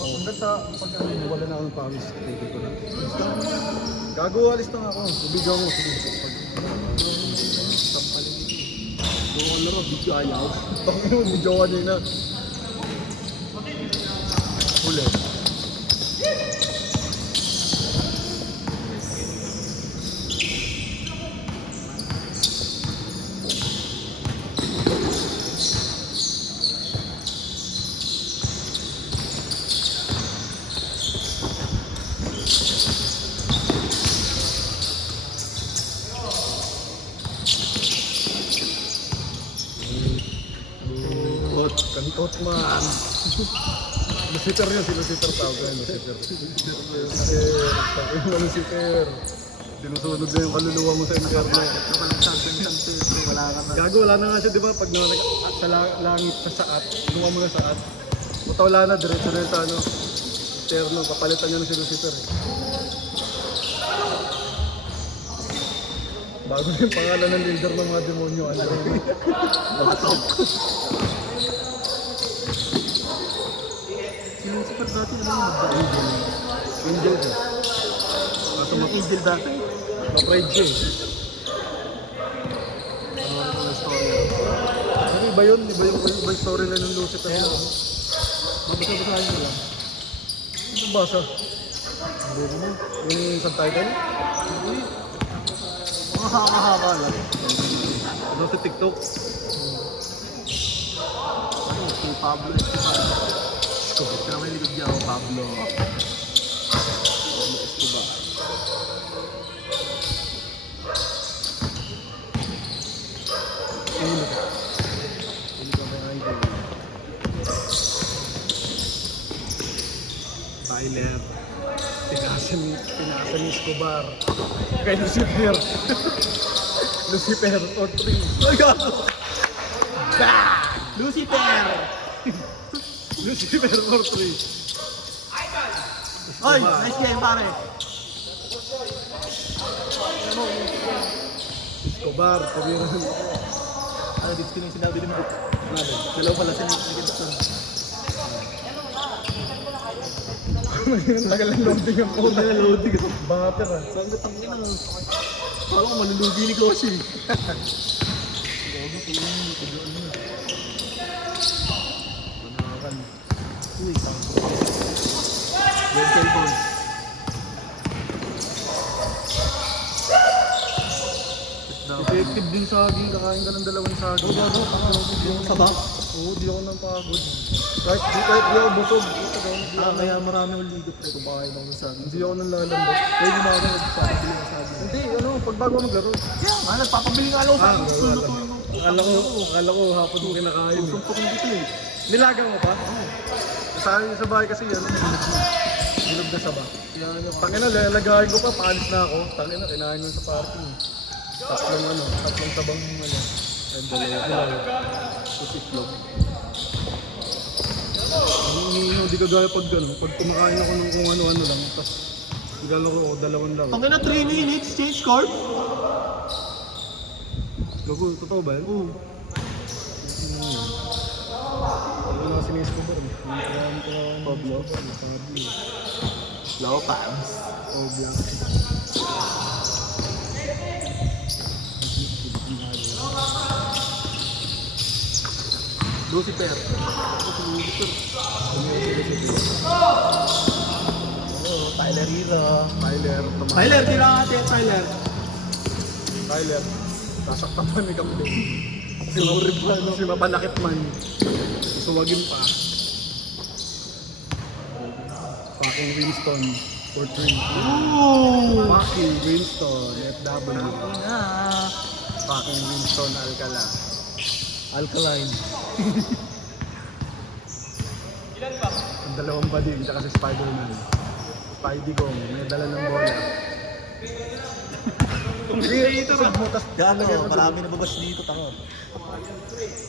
Hanggang sa pag wala na ako ng pawis, tigil ko na. Gago, alis na ako. Bibigyan mo, sige. Doon ko laro, video ayaw. Bakit mo, bibigyan ko kanina. Huli. Kantot man. Lucifer yun, si Lucifer tawag yun, Lucifer. Lucifer. Dinusunod na yung kaluluwa mo sa impyerno. Wala ka na. Gago, wala na nga siya, di ba? Pag sa langit, sa saat, kinuha mo na saat. Puta wala na, diretso na yun sa ano. Impyerno, papalitan niya na si Lucifer. Bago na yung pangalan ng leader ng mga demonyo. Ano yun? Nakatok. Super dati na lang Angel. Angel siya. Kaso Angel dati. ma-pride siya eh. Ano story? Ano iba yun? Iba yung storyline ng Lucifer na. Mabasa-basahin mo lang. Ano basa? Yung subtitle? Mga haka-haka lang. Ano sa TikTok? Ano, si Pablo Escobar. Kaya may likod niya ako, Pablo. Escobar. Hindi ka may idol. Tyler. Pinasa ni Escobar. Kay Lucifer. Lucifer, or 3. Ay, gato! Lucifer! Lucifer, or 3. Oy, nice game pare. Escobar, kabiran. Ano, dito yung sinabi ni Mo. Dalawa pala sinabi ni Mo. Ang tagal ng loading ang puta. Ang loading ako. Butter ah. Saan ka tangin na? Kala ko malulugi ni Koshi. Gago ko lang yung kagawin mo. Manakan. Uy, tangko. Yung cellphone. Effective din saging. Kakain ka ng dalawang saging. Yung saba? Oo, di ako nang pagod. Kahit di ako busog. Kaya marami akong ligot na kumakain ako sa akin. Hindi ako nang lalambot. Pwede mo ako nagsasabi ng sabi. Hindi, ano, pag bago ako maglaro. Nagpapabili nga ako sa akin. Lulutuin mo. Akala ko hapon mo kinakain. Sumpok yung dito eh. Nilaga mo pa? Oo. Sa bahay kasi yan. Bilog na saba. Tangina, lalagayin ko pa, paalis na ako. Tangina, kinain mo sa parking. Tatlong sabang ano. And dalawa. Susiklog. Hindi ka gaya pag gano'n. Pag kumakain ako ng kung ano-ano lang. Tapos, gano'n ko, dalawang lang. Pangina 3 minutes, change card? Gago, totoo ba yan? Oo. Ano na sinisco ba rin? Pablo. Pablo. Low pams. Oh, black. Lucifer. Tyler Hero. Tyler, tira ate, Tyler. Tyler. Sasaktan pa ni Kampi. Si mapanakit man. Suwagin pa. Fucking Winston. For 3. Ooh! Fucking Winston. FW. Ina. Fucking Winston Alcala. Alkaline. Ang dalawang bading, tsaka si Spider-Man. Spidey Gong, may dala ng bola. Dito na. Gano, marami na babas dito, tango.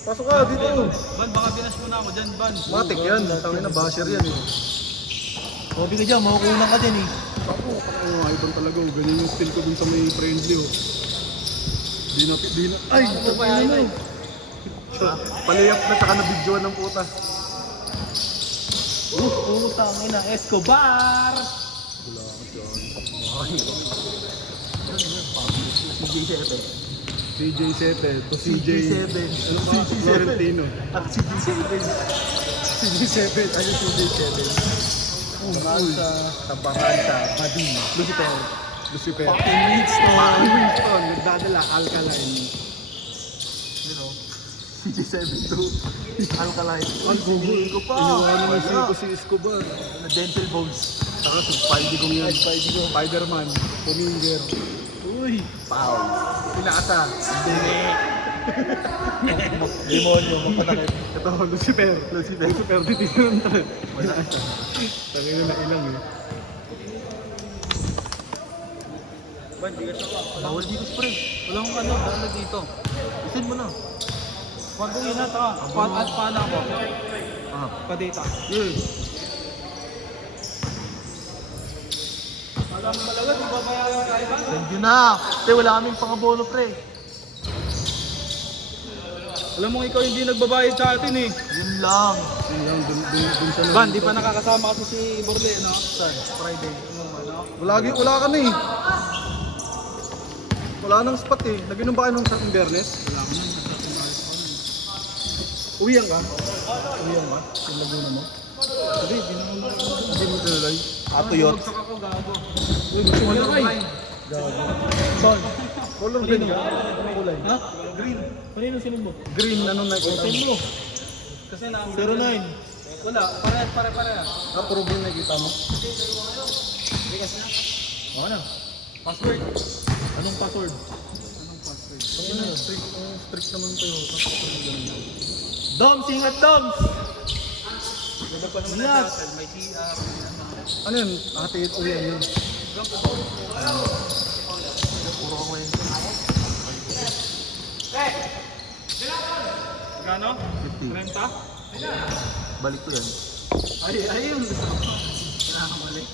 Pasok ka dito. Ban, baka binas mo na ako dyan, Ban. Matik yan, tangin na basher yan eh. Kobe ka dyan, makukunan ka din eh. Ako, idol talaga. Ganyan yung skill ko dun sa may friendly oh. Di na. Ay, tangin na no. Paliyap na tsaka na videoan ng puta. Putang ina, Escobar! Wala ako dyan. CJ7. CJ7 to CJ7. Ano ba? Florentino. CJ7. CJ7. Ayun, CJ7. Tabansa. Tabansa. Bading. Lucifer. Lucifer. Fucking Winston. Fucking Winston. Nagdadala. Alkaline. You know, CJ7 to Alkaline. Ang Google ko pa. Iniwanan ng Wala. si Escobar. Na dental bones. Saka sa Spidey kong yan. Spider-Man. Puminger. Uy. Pow. Pinasa. Demonyo, mapatakit. Ito, Lucifer. Lucifer. Titignan na. Wala ka. Tangin na ilang eh. Ban, di ka siya ka. Bawal dito, pre. Wala akong ano, dala dito. Isin mo na. Huwag kong inat ha. At paano ako? Ah. Pa-data. Yeah. Alam mo talaga, di ba bayaran ka iba? Send yun na. Kasi wala kaming pangabono, pre. Alam mo ikaw hindi nagbabayad sa atin eh. Yun lang. Yun lang, dun sa Ban, di pa nakakasama kasi si Borle, no? Saan? Friday. Yung ano? Wala ka na eh. Wala nang spot eh. Nag-inom ba kayo nung sa Inverness? Wala ko nun. Uwiyan ka? Uwiyan ka? Yung Laguna mo? Sabi, di naman ba? Hindi mo tinulay? Atuyot. Bumagsak ako, gago. Uy, gusto mo Color lang line. Gago. Son, color green ka? Anong kulay? Ha? Green. Kanino sinun mo? Green, anong nakikita mo? Kasi na... 09. Wala, pare. Ah, puro green nakikita mo? Oo na. Password. Anong password? Ano na, strict naman tayo. Doms, ingat Doms! Ganda pa naman Yes. sa may CR. Ano yun? Ate, uwiyan yun. Puro ka kwento. Gano? 50. 30? Balik ko yan. Ayun. Nakakamali.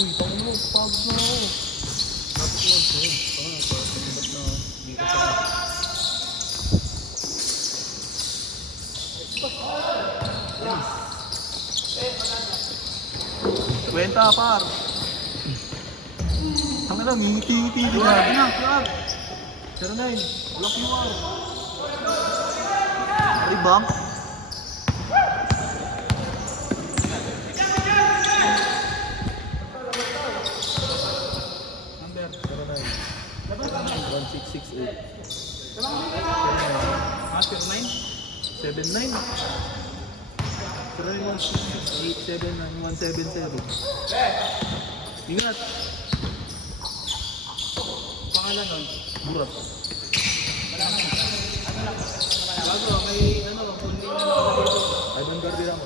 Uy, tango mo. Pagod na ako. Tapos mo, ba't na hindi ka sa... Kwenta, par. Tangin na, ngiti-ngiti. Grabe na, club. 09. Wala QR. Ay, bank. Number. 1668. Ah, 09? 79. 091668791177. Ingat. Pangalan nun? Burat. Bago, may ano, kundi na nakalito. Ivan Gardilang.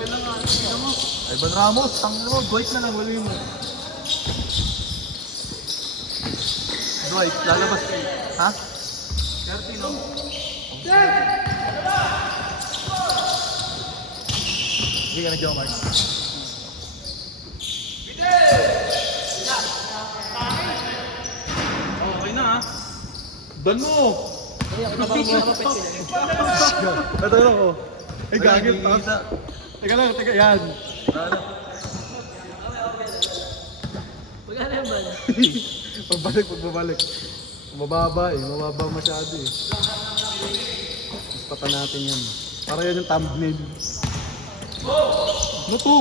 Wala nga, ano mo? Ivan Ramos. Tangin mo. Dwight na lang. Wala mo. Dwight. Lalabas. Ha? 30, no? Hindi ka na Joe Mark. Okay na ah. Dan mo! Ito lang ko. Ay, gagawin. Nakikita. Teka lang, yan. Magkano ba? Pagbalik. Mababa eh. Mababa masyado eh. Ispatan natin yan. Para yan yung thumbnail. Ano to?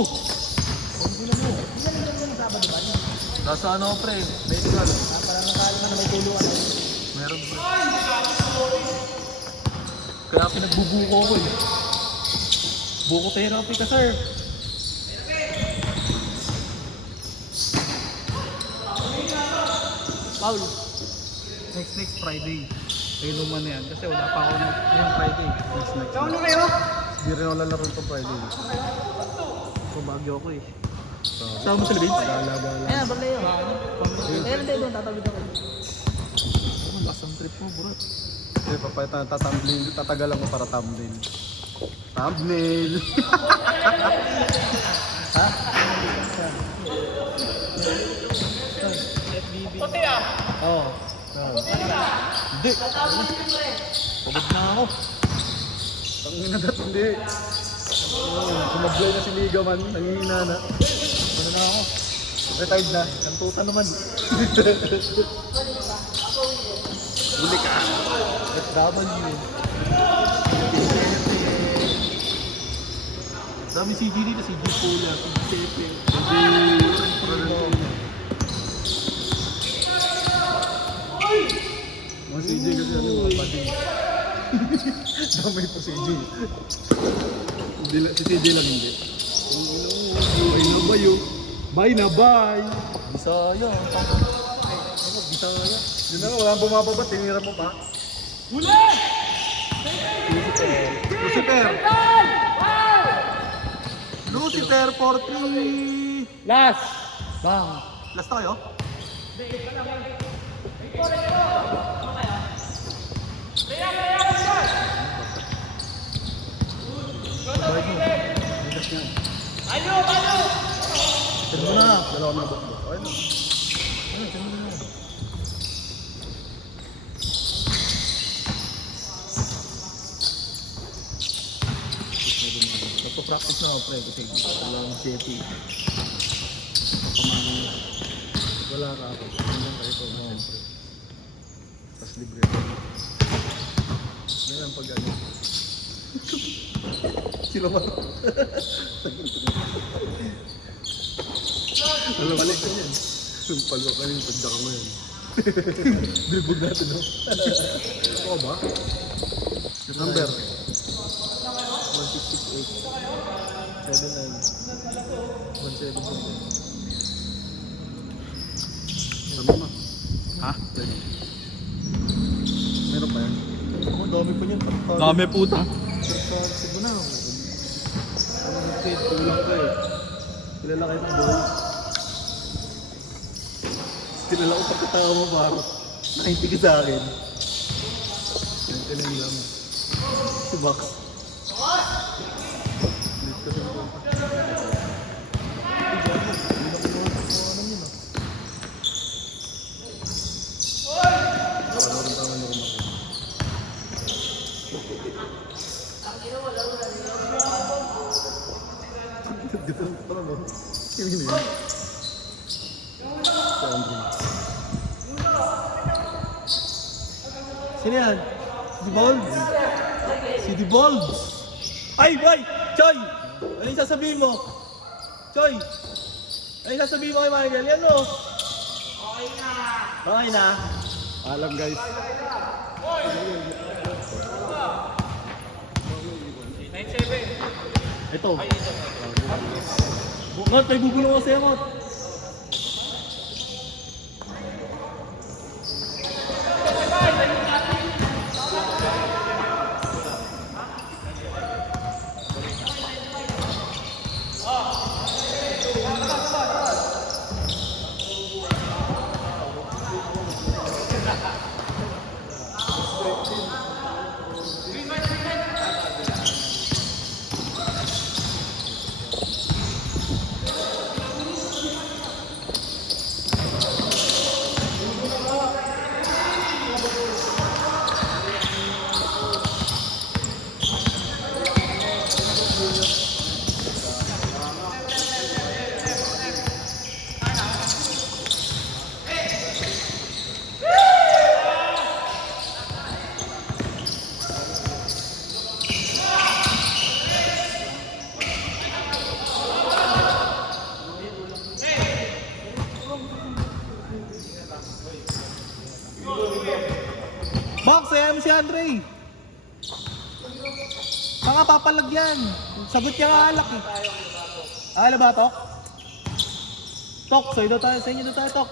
Nasa ano pre? Medical. Parang nakala na may tulungan. Meron pre. Kaya pinagbubuko ko eh. Buko therapy ka sir. Paul. Next Friday. Ay luma na yan. Kasi wala pa ako ngayong Friday. Next. Ano kayo? Hindi rin ako lalaro ito Friday. So bagyo ako eh. Sama mo sila Vince? Gala. Ayan, barley yun. Ayan, hindi doon, tatawid ako. Ang lasang trip mo bro. Hindi, tatambling. Tatagalan ko para thumbnail. Thumbnail! Ha? FBB. Oo. Hindi. Pagod na ako. Tangina dat, hindi. Sumablay na si Ligaman, nangihina na. Ano na ako? Retired na. Kantutan naman. Huli ka. FW. Dami CG dito, CG Pula, CG Pepe, Mga CJ kasi ano, mga pading. Damay po CJ. Hindi lang, si CJ lang hindi. Bay na bayo. Bay na bay. Bisaya. Ano, Bisaya. Yun na nga, walang bumababa, tinira mo pa. Lucifer! Lucifer 4-3. Last! Bang. Last tayo? Sino mo na? Dalawa na ba? Ay na. Nagpa-practice na ako pre kasi wala akong safety. Wala ka ako. Hanggang kayo ko na siyempre. Tapos libre ko. Yan ang pag-ano. Sila ba? Alam mo ka yan. Sumpalo ka yung pagdaka mo yan. Bilbog natin, no? Oo ba? Number? 1668. 17. Sama mo. Ha? Meron pa yan? Ako, dami pa niyan. Dami puta. Sige na. Ano nag-trade? Kulang ka eh. Kilala kayo ng boy. Kilala ko pagkatawa mo baro. Nakinti ka sa akin. 29 lang. Si Box. Dito pala mo. Yung yun yun. Si Andre. Sino yan? Si Dibolds? Si Dibolds? Ay, boy! Choy! Ano yung sasabihin mo? Choy! Ano yung sasabihin mo kay Michael? Yan o! Okay na! Okay na? Alam guys. Ito. Ngot, may gugulong ko sa'yo, Ngot. Box, ayaw mo si Andre. Mga papalagyan. Sagot niya nga alak eh. Ano ba, Tok? Tok, sa inyo daw tayo, Tok.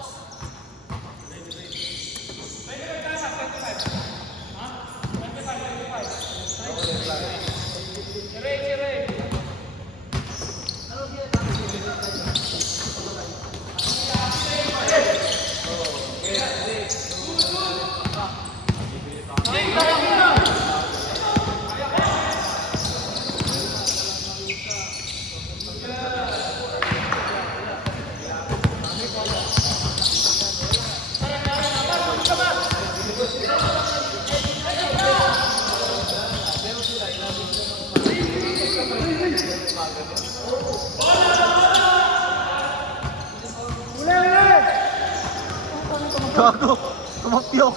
Gago. Tumapyok.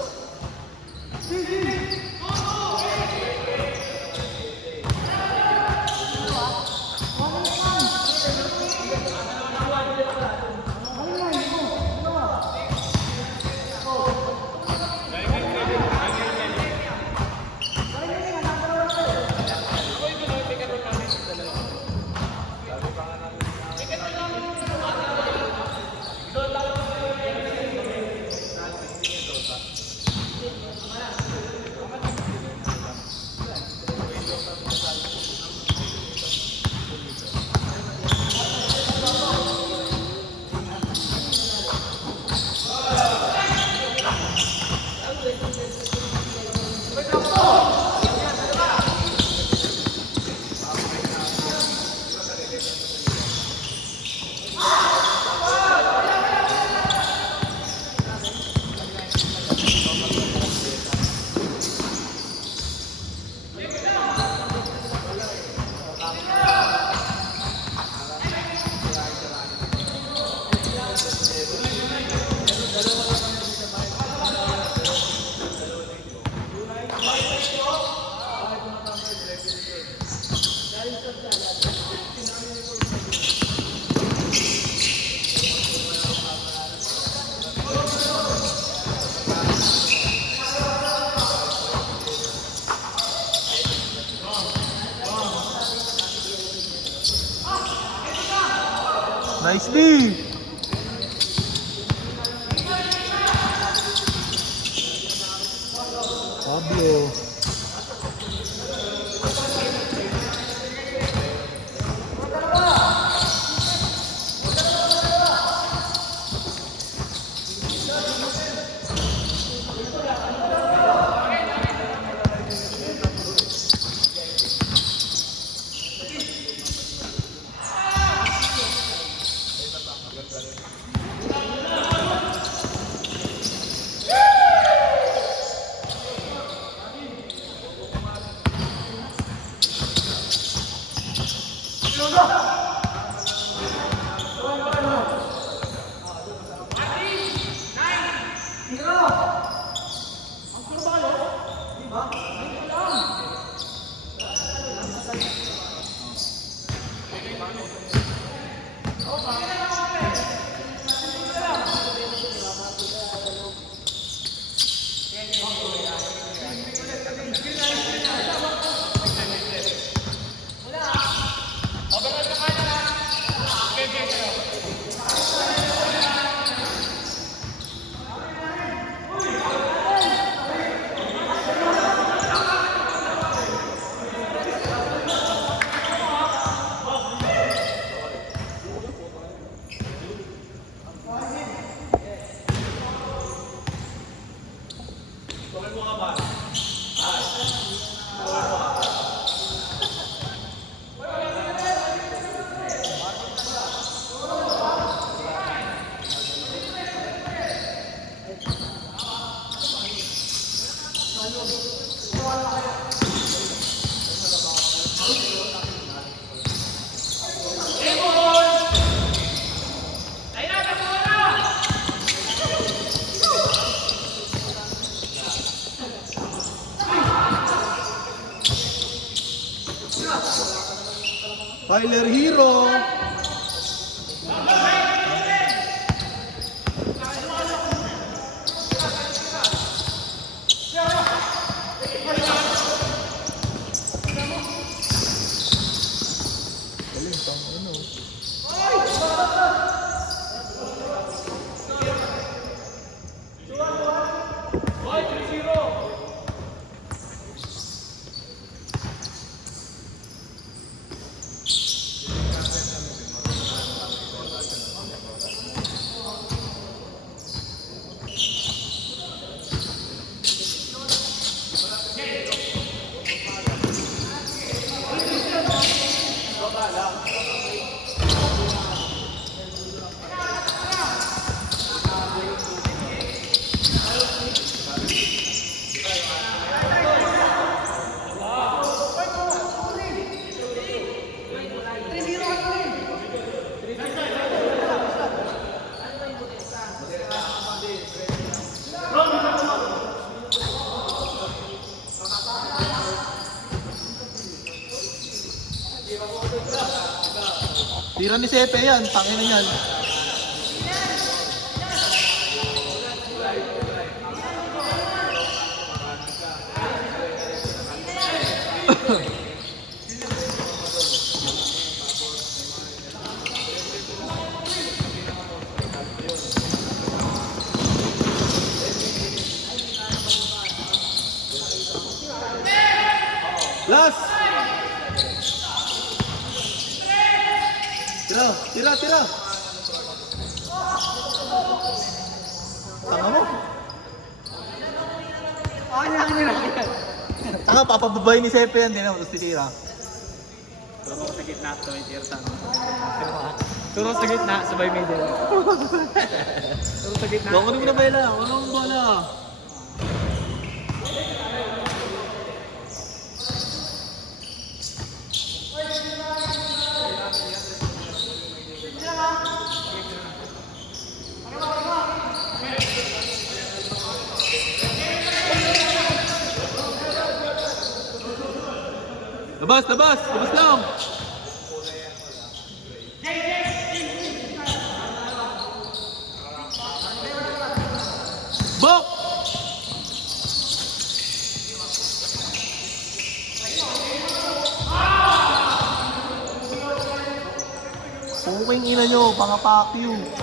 Nicely! Pablo. Tyler Hero. Tira ni Sepe yan, tangin na yan. Last! Tira! Tanga mo. Tanga, papababay ni Sepe yan, di na, tapos titira. Turo sa gitna, sabay tira sa ano. Turo sa gitna, sabay middle. Turo sa gitna. Bako mo na bala, ano ang bala? Labas lang! Bok! Puking ina nyo, pangapakyo.